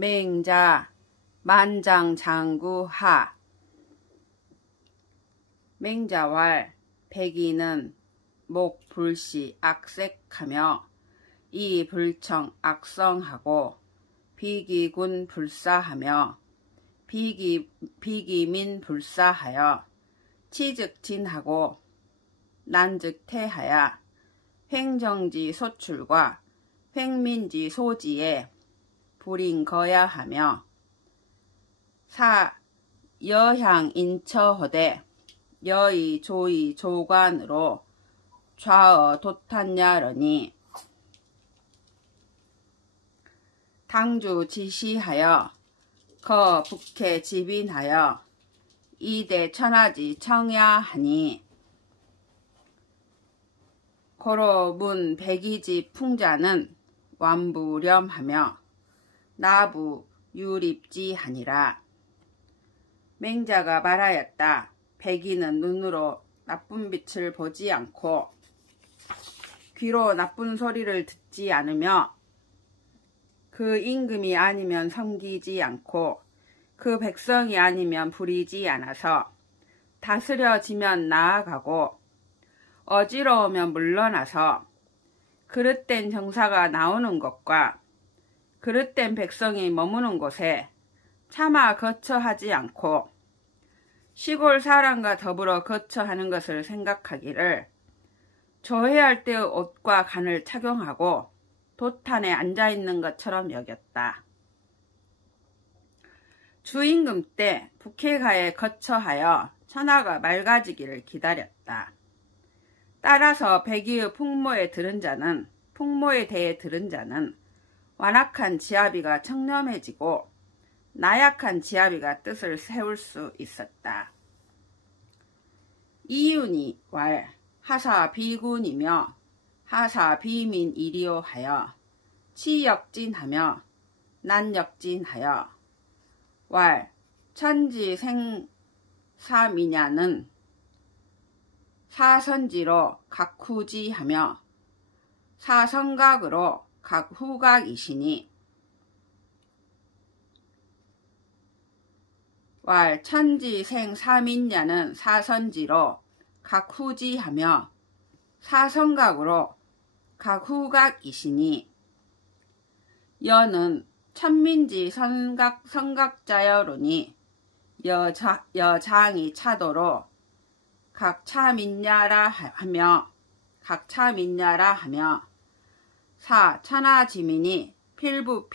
맹자 만장장구하. 맹자왈 백이는 목 불시 악색하며 이 불청 악성하고 비기군 불사하며 비기민 불사하여 치즉진하고 난즉퇴하야 횡정지 소출과 횡민지 소지에 불인거야하며 사 여향 인처허되 여의 조의 조관으로 좌어 도탄야러니 당주 지시하여 거 북해 지빈하여 이대 천하지 청야하니 고로 문 백이지 풍자는 완부렴하며 나부 유립지하니라. 맹자가 말하였다. 백이는 눈으로 나쁜 빛을 보지 않고 귀로 나쁜 소리를 듣지 않으며 그 임금이 아니면 섬기지 않고 그 백성이 아니면 부리지 않아서 다스려지면 나아가고 어지러우면 물러나서 그릇된 정사가 나오는 것과 그릇된 백성이 머무는 곳에 차마 거처하지 않고 시골 사람과 더불어 거처하는 것을 생각하기를 조회할 때의 옷과 간을 착용하고 도탄에 앉아있는 것처럼 여겼다. 주임금 때 북해가에 거처하여 천하가 맑아지기를 기다렸다. 따라서 백의의 풍모에 대해 들은 자는 완악한 지아비가 청렴해지고 나약한 지아비가 뜻을 세울 수 있었다. 이윤이 왈 하사 비군이며 하사 비민이리오 하여 치역진하며 난역진하여 왈 천지생사미냐는 사선지로 각후지하며 사성각으로 각후각이시니 왈 천지생사민냐는 사선지로 각후지하며 사성각으로 각후각이시니 여는 천민지 성각자여로니 여장이 차도로 각차민야라 하며 사 천하지민이 필부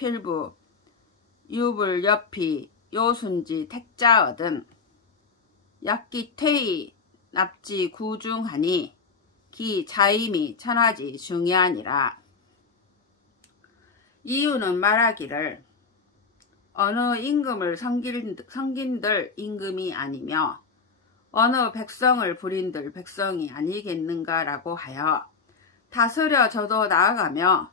유불여피 요순지 택자어든 약기퇴이 납지 구중하니 기 자임이 천하지 중요하니라. 이유는 말하기를 어느 임금을 섬긴들 임금이 아니며 어느 백성을 부린들 백성이 아니겠는가라고 하여 다스려져도 나아가며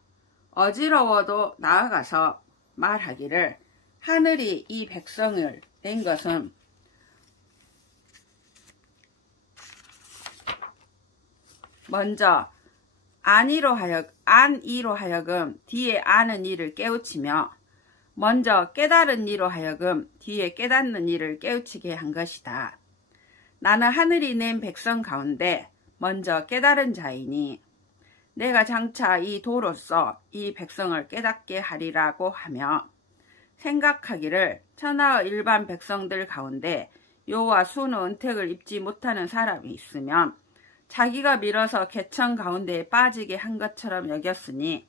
어지러워도 나아가서 말하기를 하늘이 이 백성을 낸 것은 먼저 안이로 하여금 뒤에 아는 이를 깨우치며 먼저 깨달은 이로 하여금 뒤에 깨닫는 이를 깨우치게 한 것이다. 나는 하늘이 낸 백성 가운데 먼저 깨달은 자이니 내가 장차 이 도로서 이 백성을 깨닫게 하리라고 하며 생각하기를 천하의 일반 백성들 가운데 요와 수는 은택을 입지 못하는 사람이 있으면 자기가 밀어서 개천 가운데에 빠지게 한 것처럼 여겼으니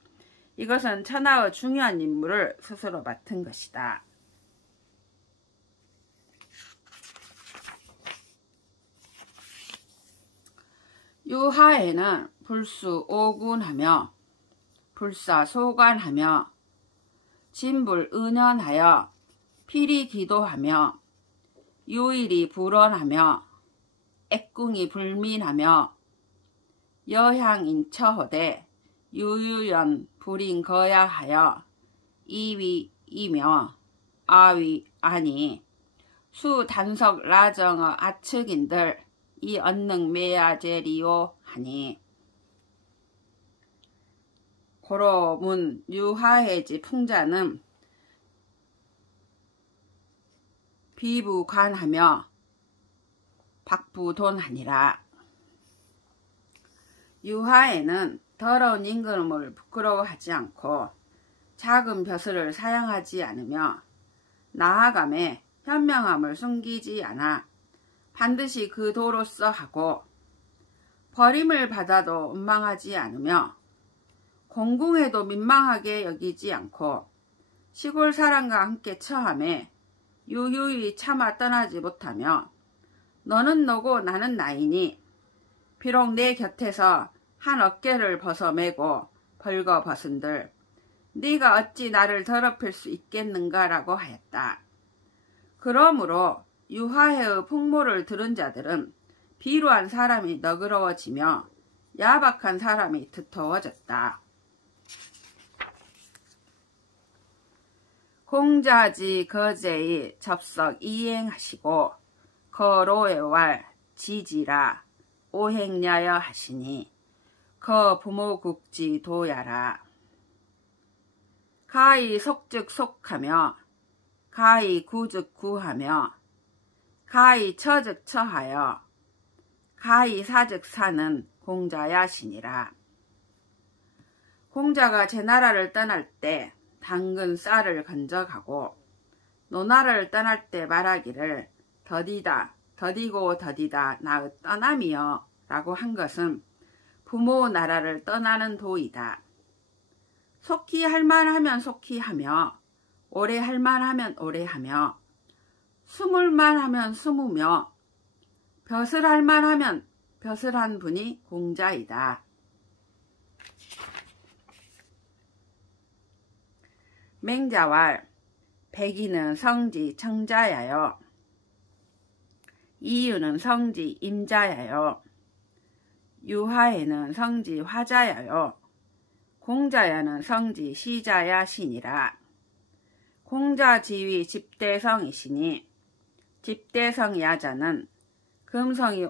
이것은 천하의 중요한 임무를 스스로 맡은 것이다. 유하에는 불수 오군하며 불사 소관하며 진불 은연하여 필히 기도하며 유일이 불언하며 액궁이 불민하며 여향인처허되 유유연 불인거야하여 이위이며 아위 아니 수단석 라정어 아측인들 이 언능 매야제리오 하니 고로 문 유하해지 풍자는 비부관하며 박부돈하니라. 유하에는 더러운 임금을 부끄러워하지 않고 작은 벼슬을 사양하지 않으며 나아감에 현명함을 숨기지 않아 반드시 그 도로써 하고 버림을 받아도 원망하지 않으며 공궁에도 민망하게 여기지 않고 시골 사람과 함께 처함에 유유히 참아 떠나지 못하며 너는 너고 나는 나이니 비록 내 곁에서 한 어깨를 벗어매고 벌거벗은들 네가 어찌 나를 더럽힐 수 있겠는가라고 하였다. 그러므로 유하해의 풍모를 들은 자들은 비루한 사람이 너그러워지며 야박한 사람이 두터워졌다. 공자지 거제의 접석 이행하시고 거로에왈 지지라 오행냐여 하시니 거 부모국지 도야라. 가히 속즉 속하며 가히 구즉 구하며 가히 처즉 처하여 가히 사즉 사는 공자야시니라. 공자가 제나라를 떠날 때 당근 쌀을 건져가고 노나라를 떠날 때 말하기를 더디다 더디고 더디다 나의 떠남이여 라고 한 것은 부모 나라를 떠나는 도이다. 속히 할만하면 속히 하며 오래 할만하면 오래 하며 숨을만 하면 숨으며 벼슬 할만하면 벼슬한 분이 공자이다. 맹자왈 백이는 성지 청자야여 이유는 성지 임자야여 유하에는 성지 화자야여 공자야는 성지 시자야 시니라. 공자 지위 집대성이시니 집대성 야자는 금성이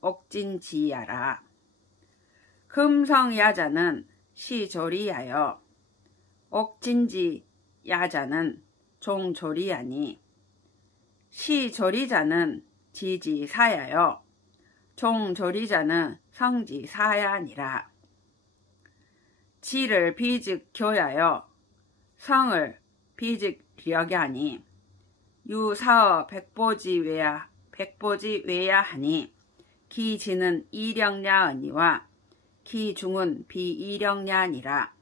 옥진지야라. 금성 야자는 시조리하여 옥진지 야자는 종조리하니 시조리자는 지지사야여 종조리자는 성지사야니라. 지를 비즉 교야여 성을 비즉 려야니 유사어 백보지 외야 하니 기지는 이령야언니와 기중은 비이령야니라.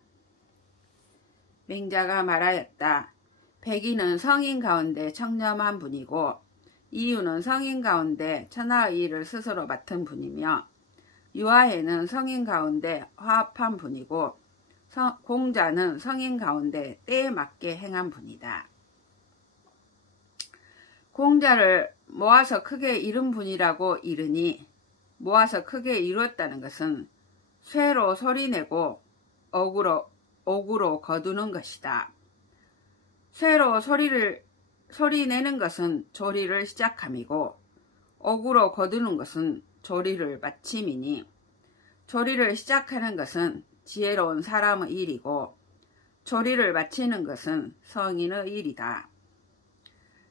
맹자가 말하였다. 백이는 성인 가운데 청렴한 분이고 이유는 성인 가운데 천하의 일을 스스로 맡은 분이며 유하에는 성인 가운데 화합한 분이고 공자는 성인 가운데 때에 맞게 행한 분이다. 공자를 모아서 크게 이룬 분이라고 이르니 모아서 크게 이루었다는 것은 쇠로 소리내고 옥으로 거두는 것이다. 쇠로 소리내는 것은 조리를 시작함이고 옥으로 거두는 것은 조리를 마침이니 조리를 시작하는 것은 지혜로운 사람의 일이고 조리를 마치는 것은 성인의 일이다.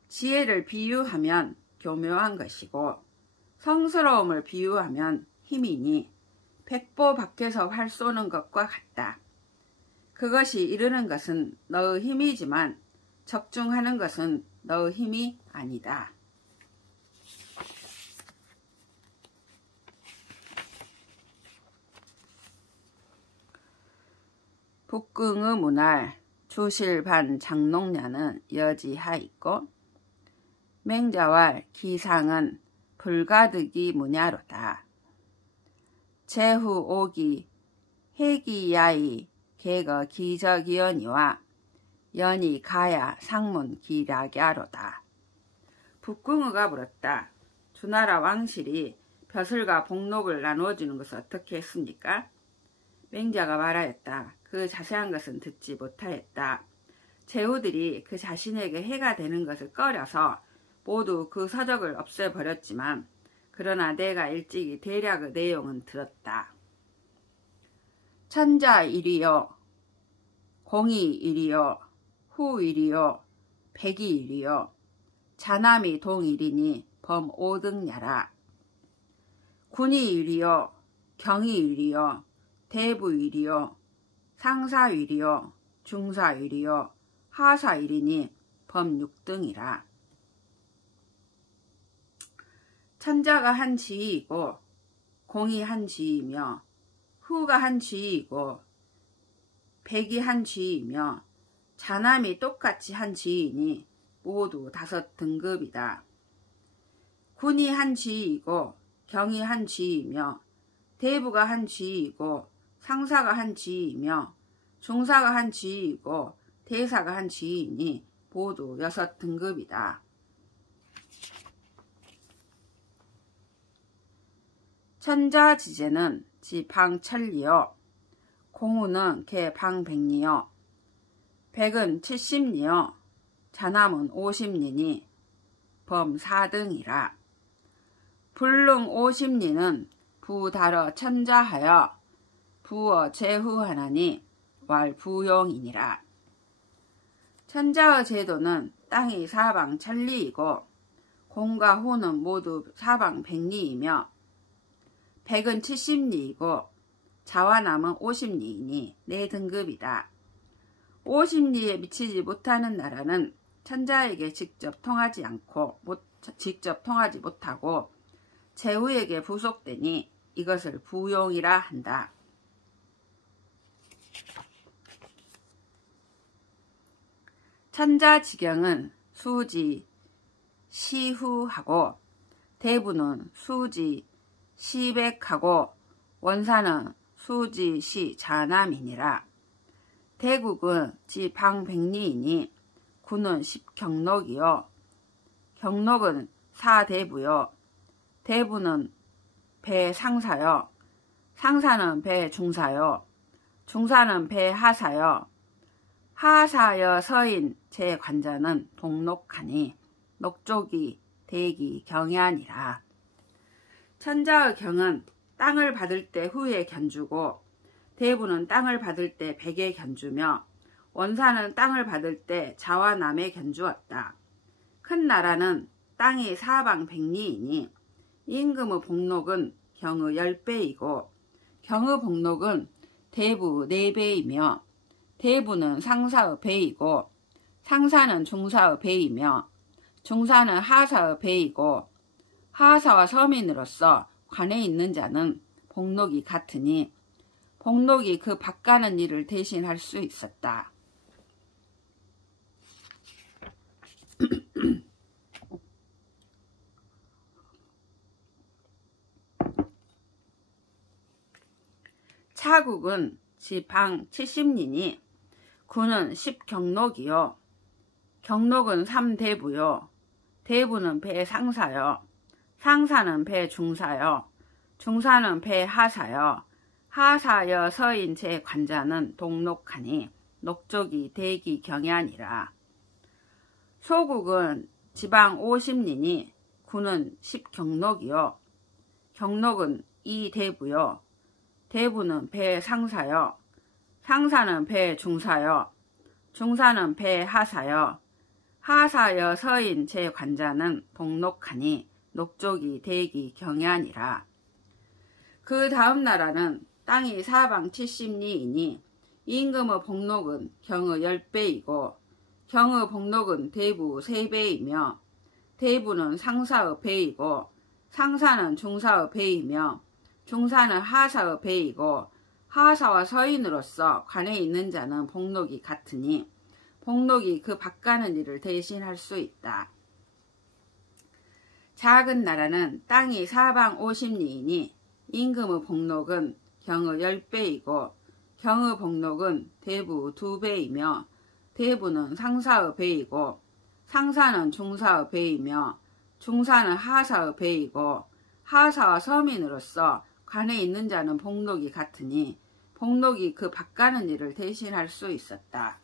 지혜를 비유하면 교묘한 것이고 성스러움을 비유하면 힘이니 백보 밖에서 활 쏘는 것과 같다. 그것이 이르는 것은 너의 힘이지만 적중하는 것은 너의 힘이 아니다. 북궁의 문할 주실반 장농야는 여지하있고 맹자왈 기상은 불가득이 문야로다. 제후 오기 해기야이 개거 기적이언니와 연이 가야 상문 기략야로다. 북궁의가 물었다. 주나라 왕실이 벼슬과 복록을 나누어주는 것을 어떻게 했습니까? 맹자가 말하였다. 그 자세한 것은 듣지 못하였다. 제후들이 그 자신에게 해가 되는 것을 꺼려서 모두 그 서적을 없애버렸지만 그러나 내가 일찍이 대략의 내용은 들었다. 천자 일이요 공이 일이요 후 일이요 백이 일이요 자남이 동일이니 범 5등야라. 군이일이요 경이일이요 대부일이요 상사일이요 중사일이요 하사일이니 범 6등이라. 천자가 한 지이고 공이 한 지이며 후가 한 지이고 백이 한 지이며 자남이 똑같이 한 지이니 모두 5등급이다. 군이 한 지이고 경이 한 지이며 대부가 한 지이고 상사가 한 지이며 중사가 한 지이고 대사가 한 지이니 모두 6등급이다. 천자지제는 지방천리요 공우는 개방백리요 백은 70리요 자남은 50리니 범 4등이라. 불능 50리는 부달어 천자하여 부어 제후하나니 왈 부용이니라. 천자의 제도는 땅이 사방 천리이고 공과 후는 모두 사방 백리이며 백은 70리이고 자와 남은 50리이니 4등급이다. 50리에 미치지 못하는 나라는 천자에게 직접 통하지 못하고 제후에게 부속되니 이것을 부용이라 한다. 천자지경은 수지 시후하고 대부는 수지 시백하고 원사는 수지 시자남이니라. 대국은 지방백리이니 구는 10경록이요 경록은 4대부요 대부는 배상사요 상사는 배중사요 중사는 배하사요 하사여 서인 제관자는 동록하니 녹족이 대기 경야니라. 천자의 경은 땅을 받을 때 후에 견주고 대부는 땅을 받을 때 백에 견주며 원사는 땅을 받을 때 자와 남에 견주었다. 큰 나라는 땅이 사방 백리이니 임금의 복록은 경의 10배이고 경의 복록은 대부 4배이며 대부는 상사의 배이고 상사는 중사의 배이며 중사는 하사의 배이고 하사와 서민으로서 관에 있는 자는 복록이 같으니 복록이 그 바가는 일을 대신할 수 있었다. 차국은 지방 70리니 구는 10경록이요 경록은 3대부요 대부는 배상사요 상사는 배중사요 중사는 배하사요 하사여 서인 제관자는 동록하니 녹족이 대기 경야니라. 소국은 지방 50리니 구는 10경록이요 경록은 2대부요 대부는 배상사요 상사는 배중사요 중사는 배하사요 하사여 서인 제관자는 동록하니 녹족이 대기 경야니라. 그 다음 나라는 땅이 사방 70리이니 임금의 복록은 경의 10배이고 경의 복록은 대부 3배이며 대부는 상사의 배이고 상사는 중사의 배이며 중사는 하사의 배이고 하사와 서인으로서 관에 있는 자는 복록이 같으니 복록이 그 바가는 일을 대신할 수 있다. 작은 나라는 땅이 사방 50리이니 임금의 복록은 경의 10배이고 경의 복록은 대부 2배이며 대부는 상사의 배이고 상사는 중사의 배이며 중사는 하사의 배이고 하사와 서민으로서 관에 있는 자는 복록이 같으니 복록이 그 바가는 일을 대신할 수 있었다.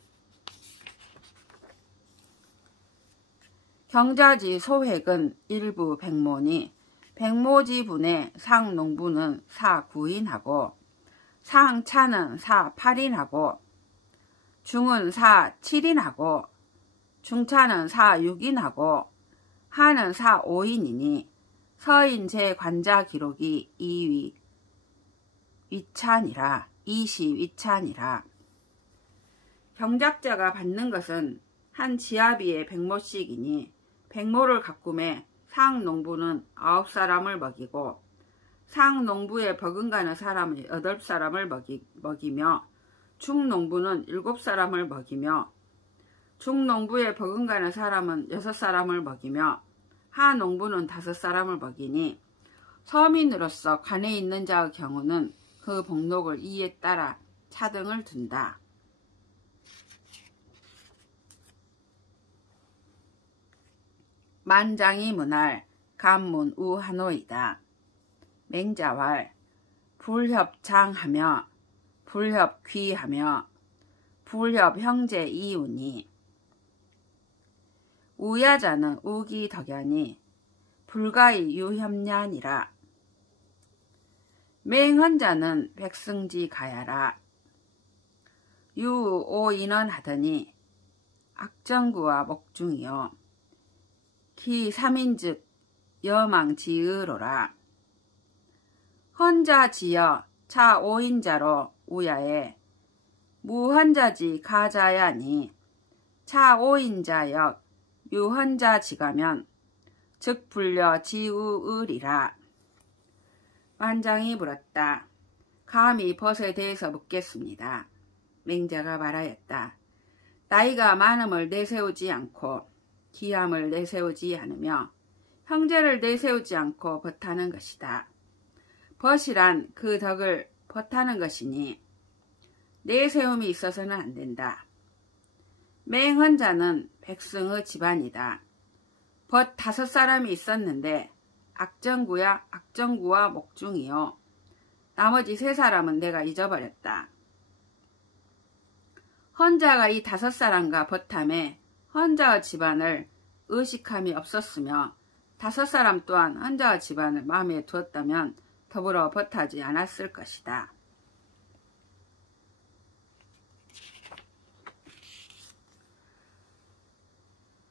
경자지 소획은 일부 백모니 백모지분의 상농부는 4구인하고 상차는 4,8인하고 중은 4,7인하고 중차는 4,6인하고 하는 사 5인이니 서인 제 관자 기록이 2위 위찬이라 이시 위찬이라. 경작자가 받는 것은 한 지아비에 100모씩이니 100모를 가꾸매 상농부는 9사람을 먹이고 상농부에 버금가는 사람은 8사람을 먹이며 중농부는 7사람을 먹이며 중농부에 버금가는 사람은 6사람을 먹이며 하농부는 5사람을 먹이니 서민으로서 관에 있는 자의 경우는 그 복록을 이에 따라 차등을 둔다. 만장이 문할 간문 우한호이다. 맹자왈 불협장하며 불협귀하며 불협형제 이우니 우야자는 우기덕연이 불가이 유협냐니라. 맹헌자는 백승지 가야라. 유오인원 하더니 악정구와 목중이요 기 3인즉 여망지으로라. 헌자지여 차 5인자로 우야에 무헌자지 가자야니 차 5인자역 유헌자 지가면 즉 불려 지우으리라. 만장이 물었다. 감히 벗에 대해서 묻겠습니다. 맹자가 말하였다. 나이가 많음을 내세우지 않고 기함을 내세우지 않으며 형제를 내세우지 않고 벗하는 것이다. 벗이란 그 덕을 벗하는 것이니 내세움이 있어서는 안 된다. 맹헌자는 백승의 집안이다. 벗 5사람이 있었는데 악정구와 목중이요 나머지 3사람은 내가 잊어버렸다. 헌자가 이 5사람과 벗함에 헌자의 집안을 의식함이 없었으며 5사람 또한 헌자의 집안을 마음에 두었다면 더불어 벗하지 않았을 것이다.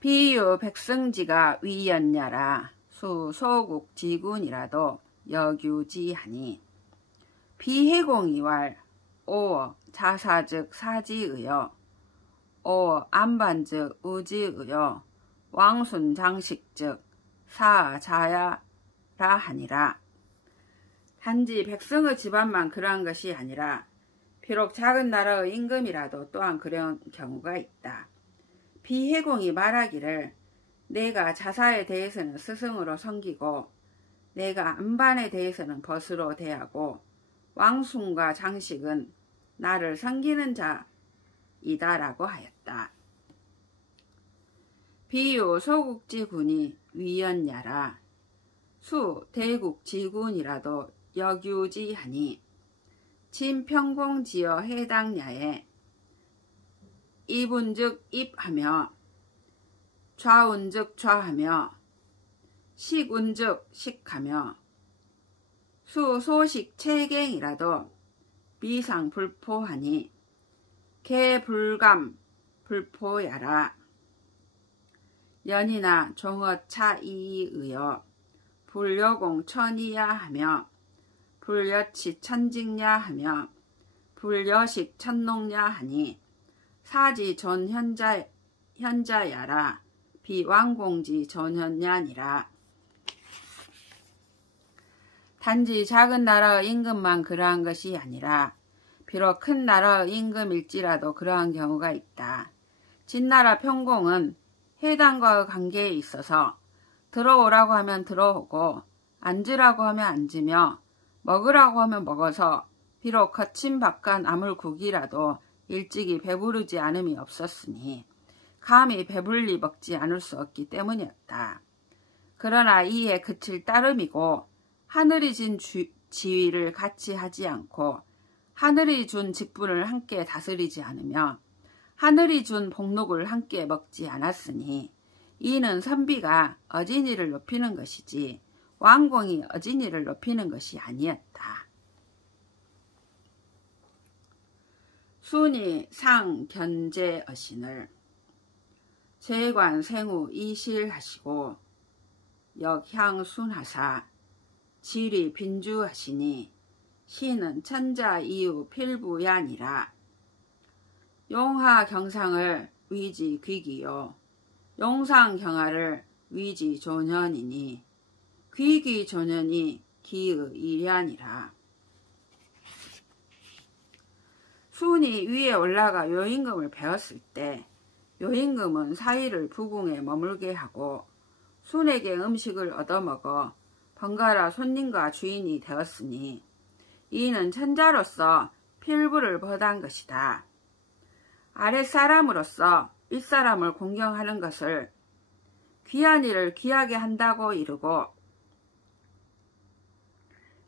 비유 백승지가 위였냐라. 수 소국 지군이라도 여규지하니 비해공이왈 오어 자사즉 사지의여 오어 안반즉 우지의여 왕순장식즉 사자야라 하니라. 단지 백성의 집안만 그러한 것이 아니라 비록 작은 나라의 임금이라도 또한 그런 경우가 있다. 비해공이 말하기를 내가 자사에 대해서는 스승으로 섬기고 내가 안반에 대해서는 벗으로 대하고 왕순과 장식은 나를 섬기는 자이다라고 하였다. 비유 소국지군이 위였냐라. 수 대국지군이라도 여규지하니 진평공지어 해당야에 이분즉 입하며 좌운즉 좌하며 식운즉 식하며 수 소식 체갱이라도 비상불포하니 개불감 불포야라. 연이나 종어 차이의여 불여공 천이야 하며 불여치 천직야 하며 불여식 천농야 하니 사지 전현자야라. 비왕공지 전현냐니라. 단지 작은 나라의 임금만 그러한 것이 아니라 비록 큰 나라의 임금일지라도 그러한 경우가 있다. 진나라 평공은 해당과의 관계에 있어서 들어오라고 하면 들어오고 앉으라고 하면 앉으며 먹으라고 하면 먹어서 비록 거친 밥과 나물국이라도 일찍이 배부르지 않음이 없었으니 감히 배불리 먹지 않을 수 없기 때문이었다. 그러나 이에 그칠 따름이고 하늘이 진 지위를 같이 하지 않고 하늘이 준 직분을 함께 다스리지 않으며 하늘이 준 복록을 함께 먹지 않았으니 이는 선비가 어진이를 높이는 것이지 왕공이 어진이를 높이는 것이 아니었다. 순이 상 견제 어신을 재관 생후 이실하시고 역향순하사 질이 빈주하시니 시는 천자 이유 필부야니라. 용하 경상을 위지 귀기요 용상 경하를 위지 조년이니 귀기 조년이 기의 일야니라. 순이 위에 올라가 요임금을 배웠을 때 요임금은 사이를 부궁에 머물게 하고 순에게 음식을 얻어먹어 번갈아 손님과 주인이 되었으니 이는 천자로서 필부를 벌한 것이다. 아랫사람으로서 윗사람을 공경하는 것을 귀한 일을 귀하게 한다고 이르고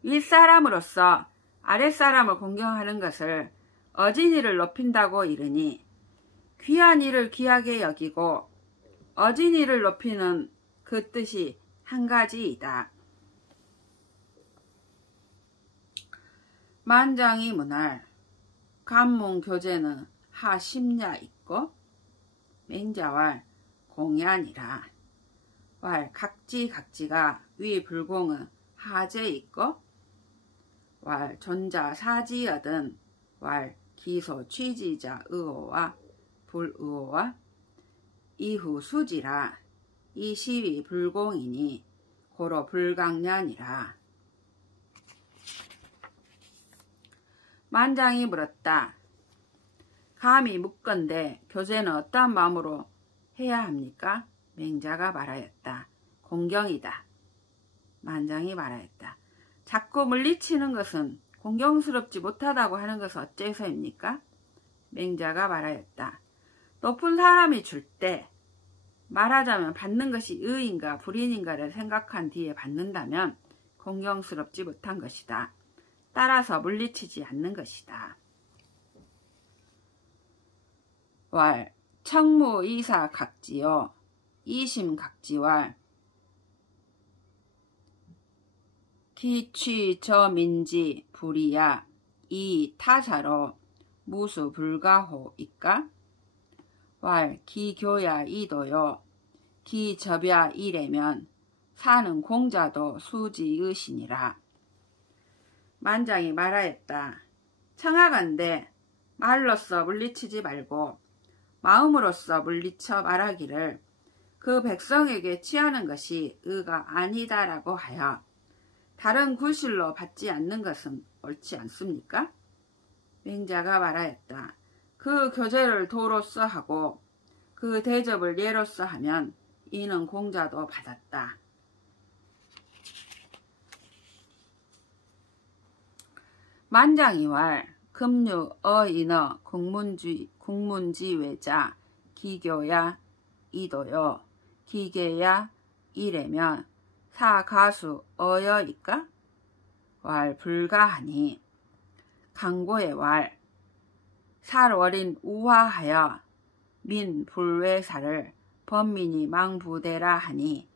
윗사람으로서 아랫사람을 공경하는 것을 어진이를 높인다고 이르니 귀한 일을 귀하게 여기고 어진이를 높이는 그 뜻이 한 가지이다. 만장이 문할 간문 교재는 하심야 있고 맹자왈 공야니라. 왈 각지가 위 불공은 하제 있고 왈 존자 사지여든 왈 기소 취지자 의호와 불의호와 이후 수지라. 이 시위 불공이니 고로 불강냐니라. 만장이 물었다. 감히 묻건대 교제는 어떠한 마음으로 해야 합니까? 맹자가 말하였다. 공경이다. 만장이 말하였다. 자꾸 물리치는 것은 공경스럽지 못하다고 하는 것은 어째서입니까? 맹자가 말하였다. 높은 사람이 줄 때 말하자면 받는 것이 의인가 불인인가를 생각한 뒤에 받는다면 공경스럽지 못한 것이다. 따라서 물리치지 않는 것이다. 왈 청무 이사 각지요 이심 각지왈 기취 저민지 불이야 이 타사로 무수 불가호이까? 왈 기교야 이도요 기접야 이래면 사는 공자도 수지의신이라. 만장이 말하였다. 청하건대 말로써 물리치지 말고 마음으로써 물리쳐 말하기를 그 백성에게 취하는 것이 의가 아니다라고 하여 다른 구실로 받지 않는 것은 옳지 않습니까? 맹자가 말하였다. 그 교제를 도로써 하고 그 대접을 예로써 하면 이는 공자도 받았다. 만장이 왈 금유 어인어 국문지외자 기교야 이도요 기계야 이래면 사가수 어여이까? 왈 불가하니 강고의 왈 살월인 우화하여 민 불외사를 범민이 망부대라 하니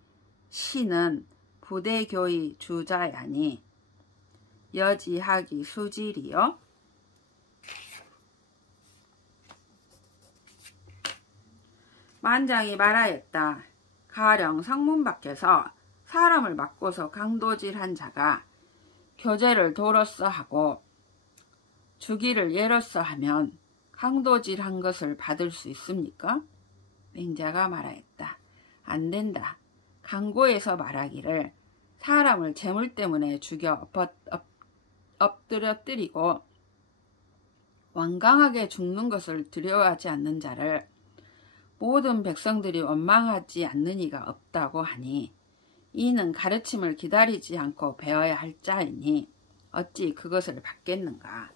시는 부대교의 주자야니 여지하기 수질이요. 만장이 말하였다. 가령 성문 밖에서 사람을 맞고서 강도질한 자가 교제를 도로써 하고 주기를 예로써 하면 강도질한 것을 받을 수 있습니까? 맹자가 말하였다. 안 된다. 강고에서 말하기를 사람을 재물 때문에 죽여 엎드려뜨리고 완강하게 죽는 것을 두려워하지 않는 자를 모든 백성들이 원망하지 않는 이가 없다고 하니 이는 가르침을 기다리지 않고 배워야 할 자이니 어찌 그것을 받겠는가.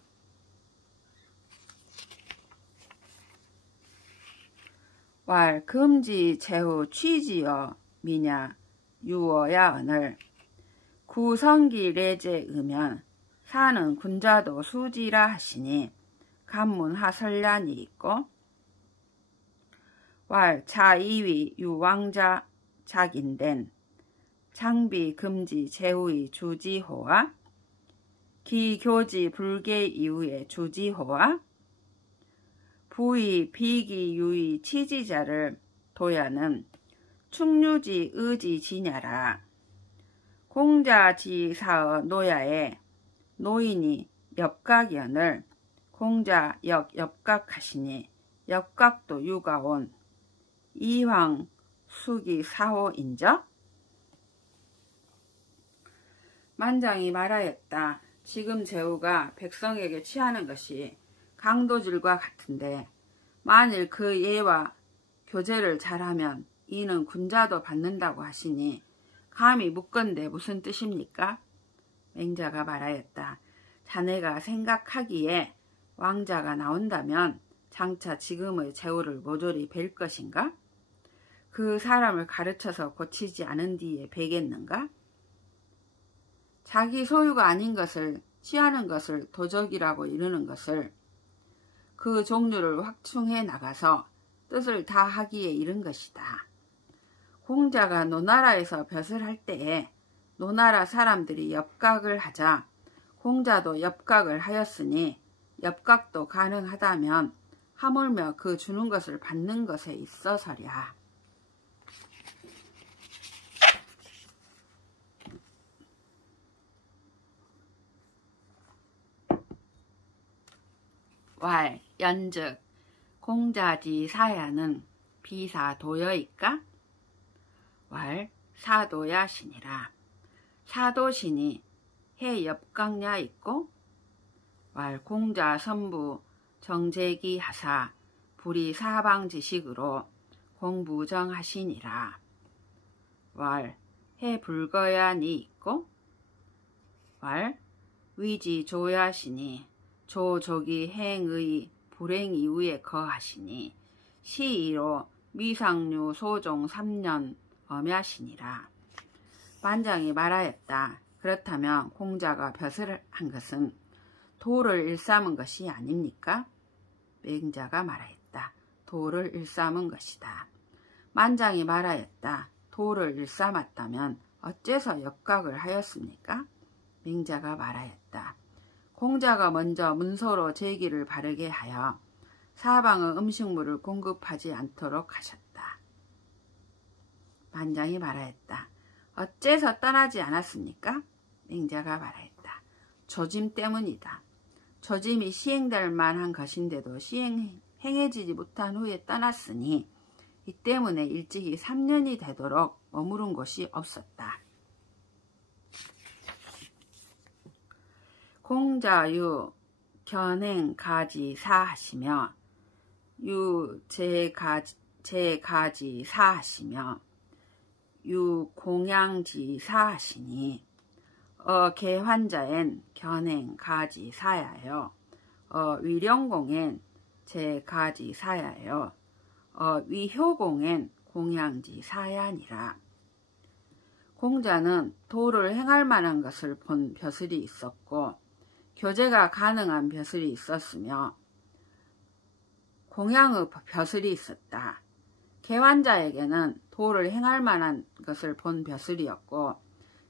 왈 금지 제후 취지여 미냐 유어야 언을 구성기 레제 의면 사는 군자도 수지라 하시니 간문하설란이 있고 왈 자이위 유왕자 작인된 장비 금지 제후의 주지호와 기교지 불계 이후의 주지호와 부의 비기 유의 치지자를 도야는 충류지 의지 지냐라. 공자지사의 노야에 노인이 엽각연을 공자 역각하시니 역각도 유가온 이황 수기 사호인저. 만장이 말하였다. 지금 제후가 백성에게 취하는 것이 강도질과 같은데 만일 그 예와 교제를 잘하면 이는 군자도 받는다고 하시니 감히 묻건대 무슨 뜻입니까? 맹자가 말하였다. 자네가 생각하기에 왕자가 나온다면 장차 지금의 제후를 모조리 뵐 것인가? 그 사람을 가르쳐서 고치지 않은 뒤에 뵈겠는가? 자기 소유가 아닌 것을 취하는 것을 도적이라고 이르는 것을 그 종류를 확충해 나가서 뜻을 다 하기에 이른 것이다. 공자가 노나라에서 벼슬 할 때에 노나라 사람들이 엽각을 하자 공자도 엽각을 하였으니 엽각도 가능하다면 하물며 그 주는 것을 받는 것에 있어서랴. 왈, 연즉 공자지 사야는 비사도여이까? 왈, 사도야 신이라. 사도신이 해 엽각냐 있고? 왈, 공자 선부 정제기 하사 불이 사방지식으로 공부정하시니라. 왈, 해 불거야니 있고? 왈, 위지 조야시니 조족이 행의 불행 이후에 거하시니 시이로 미상류 소종 3년 엄야시니라. 만장이 말하였다. 그렇다면 공자가 벼슬을 한 것은 도를 일삼은 것이 아닙니까? 맹자가 말하였다. 도를 일삼은 것이다. 만장이 말하였다. 도를 일삼았다면 어째서 엽각을 하였습니까? 맹자가 말하였다. 공자가 먼저 문서로 제기를 바르게 하여 사방의 음식물을 공급하지 않도록 하셨다. 만장이 말하였다. 어째서 떠나지 않았습니까? 맹자가 말하였다. 조짐 때문이다. 조짐이 시행될 만한 것인데도 행해지지 못한 후에 떠났으니 이 때문에 일찍이 3년이 되도록 머무른 곳이 없었다. 공자유 견행가지 사하시며 유 제가지 사하시며 유 공양지 사하시니 개환자엔 견행가지 사야요 위령공엔 제가지 사야요 위효공엔 공양지 사야니라. 공자는 도를 행할 만한 것을 본 벼슬이 있었고 교제가 가능한 벼슬이 있었으며 공양의 벼슬이 있었다. 개환자에게는 도를 행할 만한 것을 본 벼슬이었고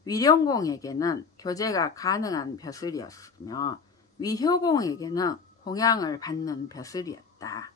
위령공에게는 교제가 가능한 벼슬이었으며 위효공에게는 공양을 받는 벼슬이었다.